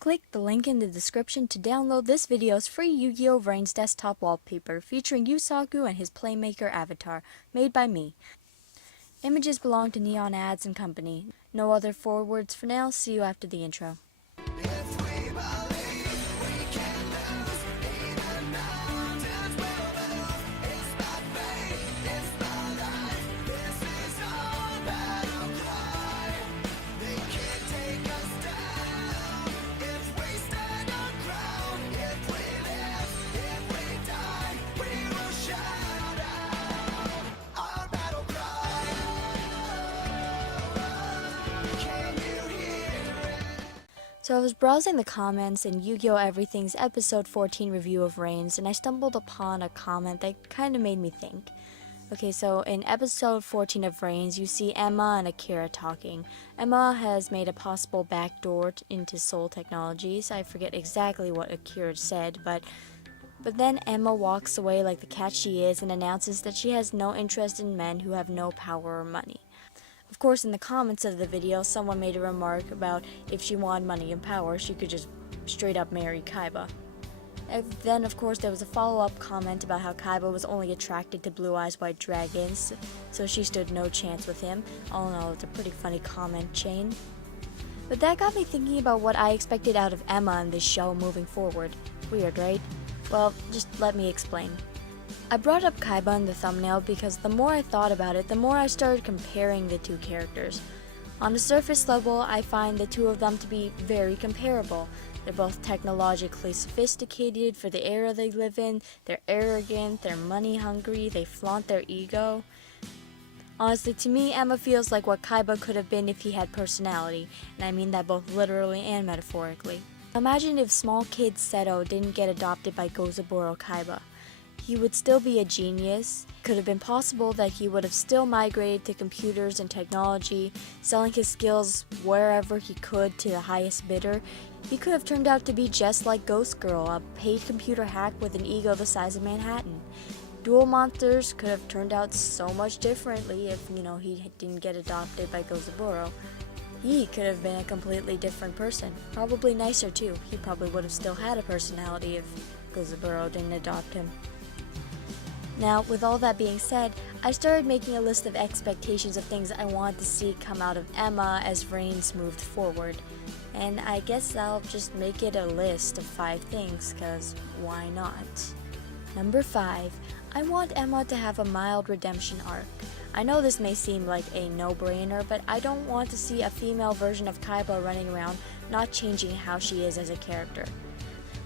Click the link in the description to download this video's free Yu-Gi-Oh! VRains desktop wallpaper featuring Yusaku and his Playmaker avatar, made by me. Images belong to Neon Ads and Company. No other forwards for now. See you after the intro. So I was browsing the comments in Yu-Gi-Oh! Everything's episode 14 review of VRains, and I stumbled upon a comment that kind of made me think. Okay, so in episode 14 of VRains, you see Emma and Akira talking. Emma has made a possible backdoor into Soul Technologies. I forget exactly what Akira said, but then Emma walks away like the cat she is and announces that she has no interest in men who have no power or money. Of course, in the comments of the video, someone made a remark about if she wanted money and power, she could just straight up marry Kaiba. And then, of course, there was a follow-up comment about how Kaiba was only attracted to Blue Eyes White Dragons, so she stood no chance with him. All in all, it's a pretty funny comment chain. But that got me thinking about what I expected out of Emma in this show moving forward. Weird, right? Well, just let me explain. I brought up Kaiba in the thumbnail because the more I thought about it, the more I started comparing the two characters. On a surface level, I find the two of them to be very comparable. They're both technologically sophisticated for the era they live in, they're arrogant, they're money hungry, they flaunt their ego. Honestly, to me, Emma feels like what Kaiba could have been if he had personality, and I mean that both literally and metaphorically. Imagine if small kid Seto didn't get adopted by Gozaburo Kaiba. He would still be a genius. It could have been possible that he would have still migrated to computers and technology, selling his skills wherever he could to the highest bidder. He could have turned out to be just like Ghost Girl, a paid computer hack with an ego the size of Manhattan. Duel Monsters could have turned out so much differently if, he didn't get adopted by Gozaburo. He could have been a completely different person. Probably nicer too. He probably would have still had a personality if Gozaburo didn't adopt him. Now, with all that being said, I started making a list of expectations of things I wanted to see come out of Emma as VRains moved forward. And I guess I'll just make it a list of 5 things, cause why not? Number 5, I want Emma to have a mild redemption arc. I know this may seem like a no-brainer, but I don't want to see a female version of Kaiba running around not changing how she is as a character.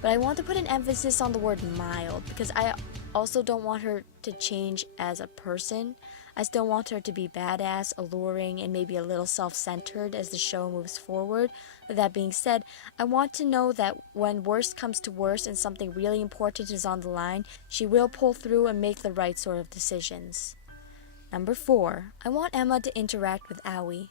But I want to put an emphasis on the word mild, because I also don't want her to change as a person. I still want her to be badass, alluring, and maybe a little self-centered as the show moves forward. With that being said, I want to know that when worst comes to worst and something really important is on the line, she will pull through and make the right sort of decisions. Number 4, I want Emma to interact with Aoi.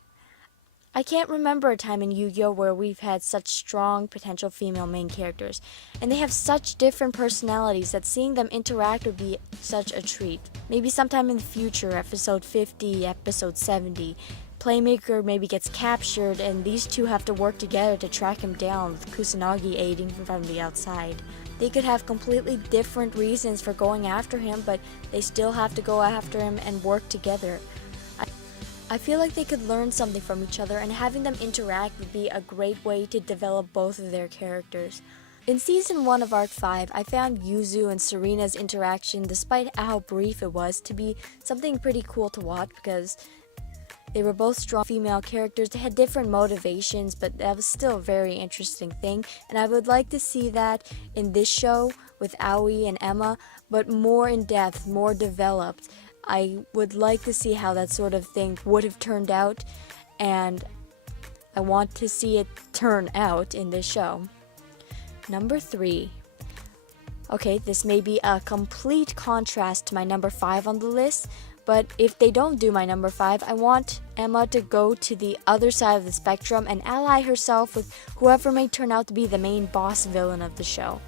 I can't remember a time in Yu-Gi-Oh! Where we've had such strong potential female main characters, and they have such different personalities that seeing them interact would be such a treat. Maybe sometime in the future, episode 50, episode 70, Playmaker maybe gets captured and these two have to work together to track him down with Kusanagi aiding from the outside. They could have completely different reasons for going after him, but they still have to go after him and work together. I feel like they could learn something from each other, and having them interact would be a great way to develop both of their characters. In Season 1 of Arc 5, I found Yuzu and Serena's interaction, despite how brief it was, to be something pretty cool to watch because they were both strong female characters. They had different motivations, but that was still a very interesting thing, and I would like to see that in this show with Aoi and Emma, but more in depth, more developed. I would like to see how that sort of thing would have turned out, and I want to see it turn out in this show. Number 3. Okay, this may be a complete contrast to my number 5 on the list, but if they don't do my number 5, I want Emma to go to the other side of the spectrum and ally herself with whoever may turn out to be the main boss villain of the show.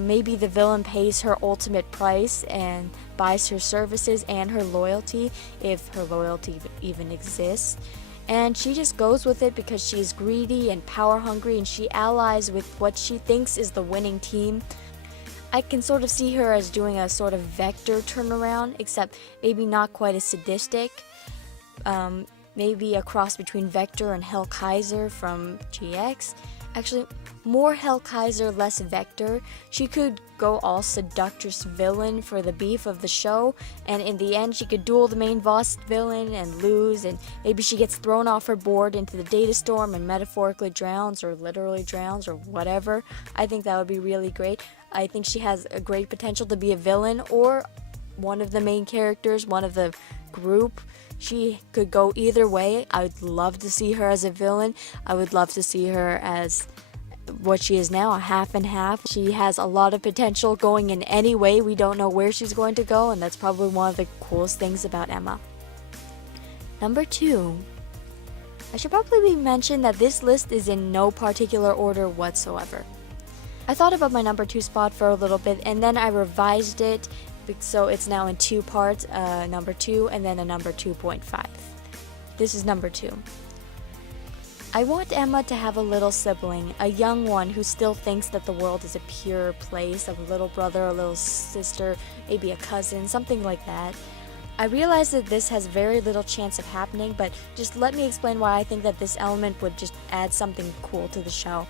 Maybe the villain pays her ultimate price and buys her services and her loyalty, if her loyalty even exists. And she just goes with it because she's greedy and power hungry, and she allies with what she thinks is the winning team. I can sort of see her as doing a sort of Vector turnaround, except maybe not quite as sadistic. Maybe a cross between Vector and Hellkaiser from GX. Actually, more Hellkaiser, less Vector. She could go all seductress villain for the beef of the show, and in the end she could duel the main boss villain and lose, and maybe she gets thrown off her board into the data storm and metaphorically drowns or literally drowns or whatever. I think that would be really great. I think she has a great potential to be a villain or one of the main characters, one of the group. She could go either way. I would love to see her as a villain. I would love to see her as what she is now, a half and half. She has a lot of potential going in any way. We don't know where she's going to go, and that's probably one of the coolest things about Emma. Number 2. I should probably mention that this list is in no particular order whatsoever. I thought about my number 2 spot for a little bit, and then I revised it, so it's now in 2 parts, number 2 and then a number 2.5. This is number 2. I want Emma to have a little sibling, a young one who still thinks that the world is a pure place, a little brother, a little sister, maybe a cousin, something like that. I realize that this has very little chance of happening, but just let me explain why I think that this element would just add something cool to the show.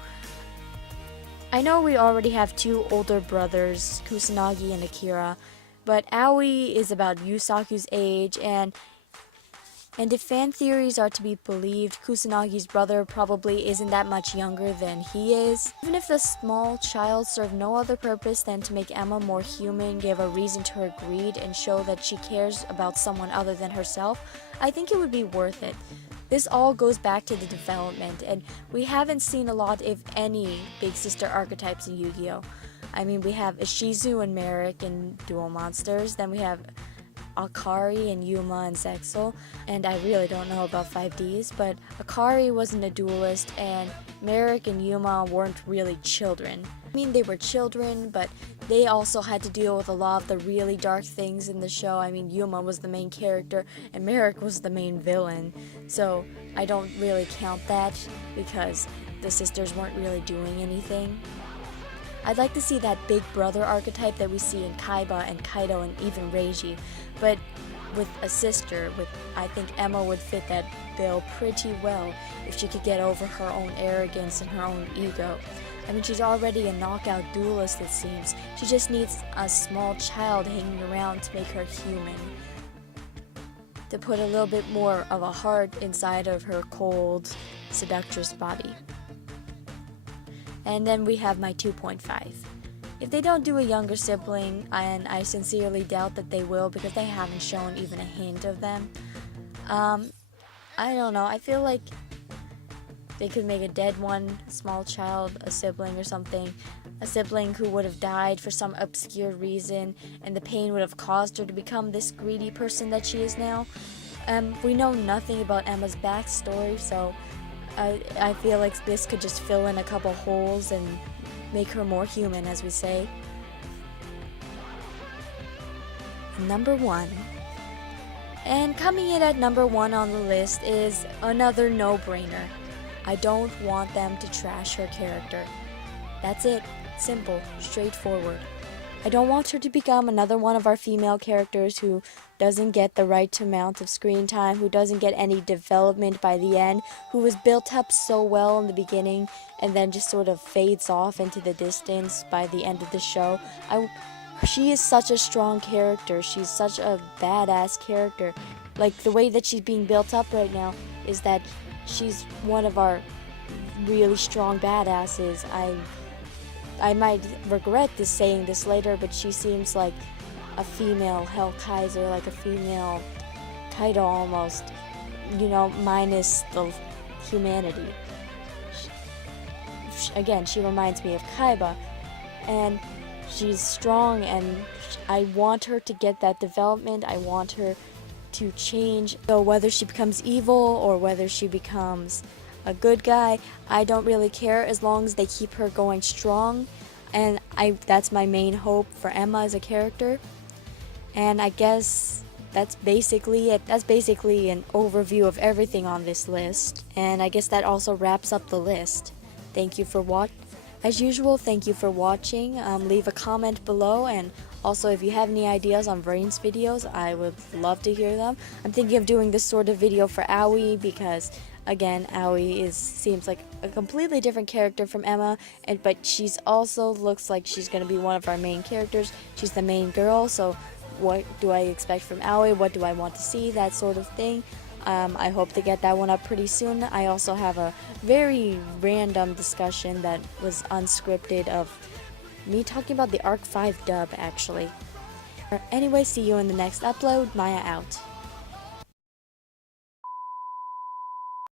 I know we already have 2 older brothers, Kusanagi and Akira, but Aoi is about Yusaku's age, and if fan theories are to be believed, Kusanagi's brother probably isn't that much younger than he is. Even if the small child served no other purpose than to make Emma more human, give a reason to her greed, and show that she cares about someone other than herself, I think it would be worth it. This all goes back to the development, and we haven't seen a lot, if any, big sister archetypes in Yu-Gi-Oh! I mean, we have Ishizu and Merrick in Duel Monsters, then we have Akari and Yuma and Zexal, and I really don't know about 5Ds, but Akari wasn't a duelist, and Merrick and Yuma weren't really children. I mean, they were children, but they also had to deal with a lot of the really dark things in the show. I mean, Yuma was the main character, and Merrick was the main villain, so I don't really count that, because the sisters weren't really doing anything. I'd like to see that big brother archetype that we see in Kaiba and Kaido and even Reiji, but with a sister. I think Emma would fit that bill pretty well if she could get over her own arrogance and her own ego. I mean, she's already a knockout duelist, it seems. She just needs a small child hanging around to make her human, to put a little bit more of a heart inside of her cold, seductress body. And then we have my 2.5. If they don't do a younger sibling, and I sincerely doubt that they will because they haven't shown even a hint of them, I don't know, I feel like they could make a dead one, a small child, a sibling or something, a sibling who would have died for some obscure reason, and the pain would have caused her to become this greedy person that she is now. We know nothing about Emma's backstory, so I feel like this could just fill in a couple holes and make her more human, as we say. Number 1. And coming in at number 1 on the list is another no-brainer. I don't want them to trash her character. That's it. Simple. Straightforward. I don't want her to become another one of our female characters who doesn't get the right amount of screen time, who doesn't get any development by the end, who was built up so well in the beginning and then just sort of fades off into the distance by the end of the show. She is such a strong character. She's such a badass character. Like, the way that she's being built up right now is that she's one of our really strong badasses. I might regret saying this later, but she seems like a female Hellkaiser, like a female Kaido almost, minus the humanity. Again, she reminds me of Kaiba, and she's strong, and I want her to get that development. I want her to change. So whether she becomes evil or whether she becomes a good guy, I don't really care as long as they keep her going strong, and that's my main hope for Emma as a character. And I guess that's basically it. That's basically an overview of everything on this list, and I guess that also wraps up the list. Thank you for as usual, thank you for watching. Leave a comment below, and also if you have any ideas on VRains videos, I would love to hear them. I'm thinking of doing this sort of video for Aoi because, again, Aoi seems like a completely different character from Emma, but she's also looks like she's gonna be one of our main characters. She's the main girl, so what do I expect from Aoi? What do I want to see? That sort of thing. I hope to get that one up pretty soon. I also have a very random discussion that was unscripted of me talking about the Arc 5 dub, actually. Anyway, see you in the next upload. Mya out.